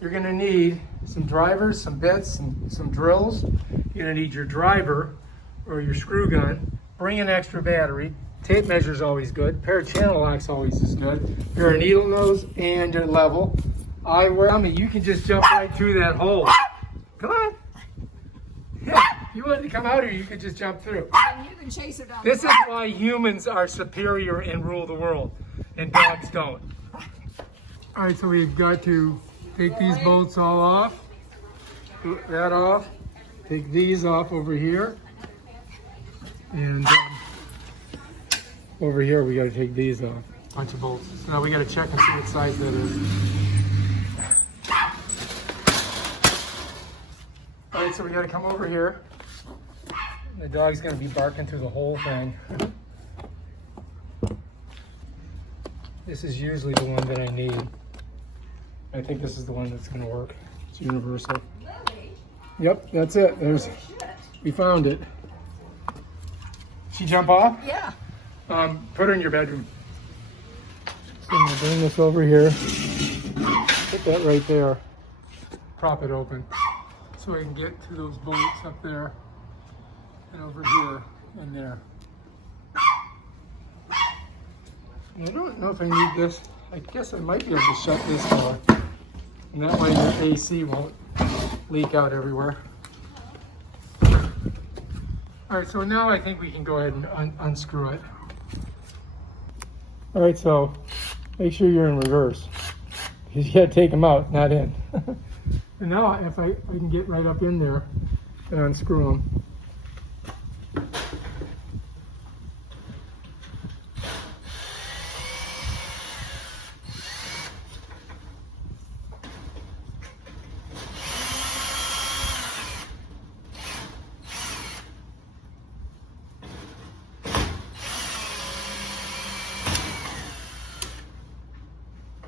you're going to need some drivers, some bits, some drills. You're going to need your driver or your screw gun. Bring an extra battery. Tape measure is always good. Pair of channel locks always is good. Pair of needle nose and a level. You can just jump right through that hole. Come on. Yeah, you want to come out here, you could just jump through. And you can chase her down. This is why humans are superior and rule the world, and dogs don't. All right, so we've got to take these bolts all off. Put that off. Take these off over here. And over here, we got to take these off. Bunch of bolts. So now we got to check and see what size that is. All right, so we got to come over here. The dog's going to be barking through the whole thing. This is usually the one that I need. I think this is the one that's going to work. It's universal. Really? Yep, that's it. We found it. She jump off? Yeah. Put her in your bedroom. So I'm going to bring this over here. Put that right there. Prop it open. So I can get to those bolts up there and over here and there. And I don't know if I need this. I guess I might be able to shut this door. And that way your AC won't leak out everywhere. All right, so now I think we can go ahead and unscrew it. All right, so make sure you're in reverse. Because you gotta take them out, not in. And now if I can get right up in there and unscrew them.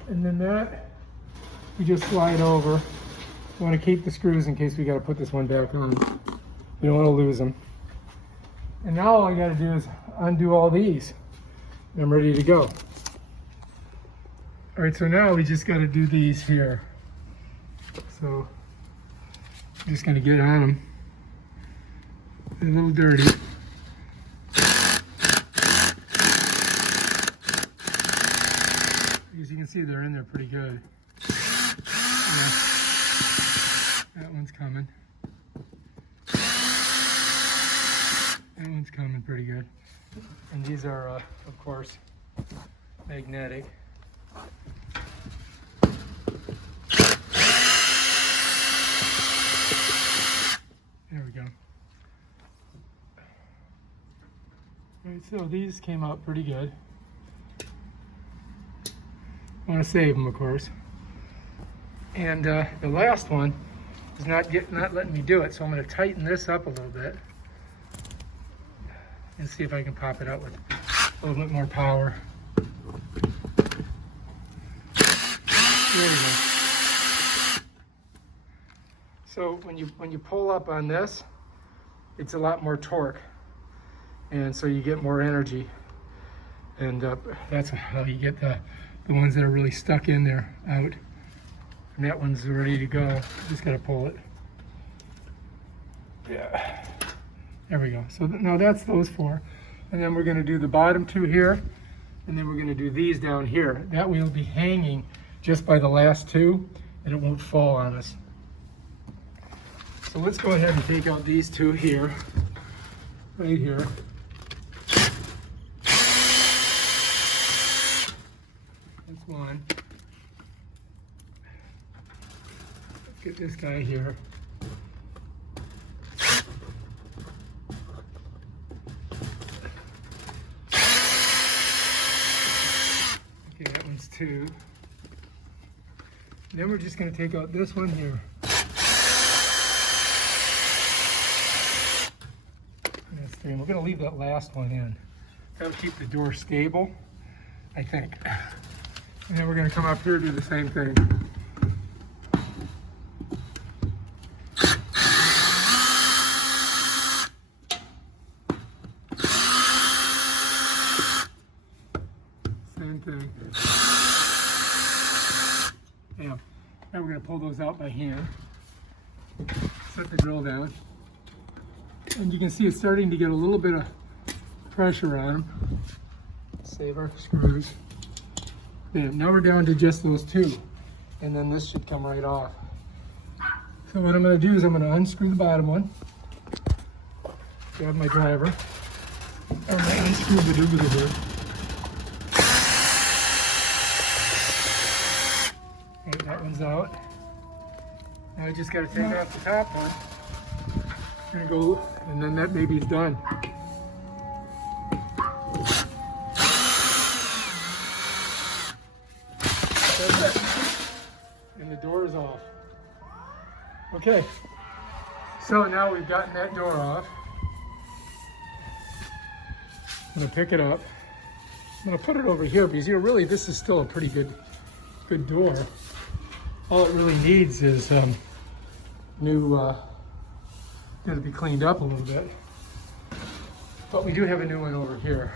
And then that, we just slide over. We want to keep the screws in case we got to put this one back on. We don't want to lose them. And now all I got to do is undo all these. And I'm ready to go. All right, so now we just got to do these here. So I'm just going to get on them. They're a little dirty. As you can see, they're in there pretty good. Yeah. That one's coming. That one's coming pretty good. And these are, of course, magnetic. There we go. All right, so these came out pretty good. I want to save them, of course. And the last one is not letting me do it, so I'm going to tighten this up a little bit and see if I can pop it out with a little bit more power. There we go. So when you pull up on this, it's a lot more torque, and so you get more energy, and that's how you get the ones that are really stuck in there out. And that one's ready to go. Just gotta pull it. Yeah. There we go. So now that's those four. And then we're gonna do the bottom two here. And then we're gonna do these down here. That way it'll be hanging just by the last two and it won't fall on us. So let's go ahead and take out these two here. Right here. That's one. Let's get this guy here. Okay, that one's two. And then we're just going to take out this one here. That's three. And we're going to leave that last one in. That'll keep the door stable, I think. And then we're going to come up here and do the same thing. Same thing. Yeah. Now we're going to pull those out by hand. Set the drill down. And you can see it's starting to get a little bit of pressure on them. Save our screws. Bam. Now we're down to just those two. And then this should come right off. So what I'm going to do is I'm going to unscrew the bottom one. Grab my driver. I'm going to unscrew the dooby here. Okay, that one's out. Now I just got to take off the top one. I'm going to go, and then that baby's done. That's it. And the door is off. Okay, so now we've gotten that door off. I'm going to pick it up. I'm going to put it over here because, you know, really this is still a pretty good door. All it really needs is got to be cleaned up a little bit. But we do have a new one over here.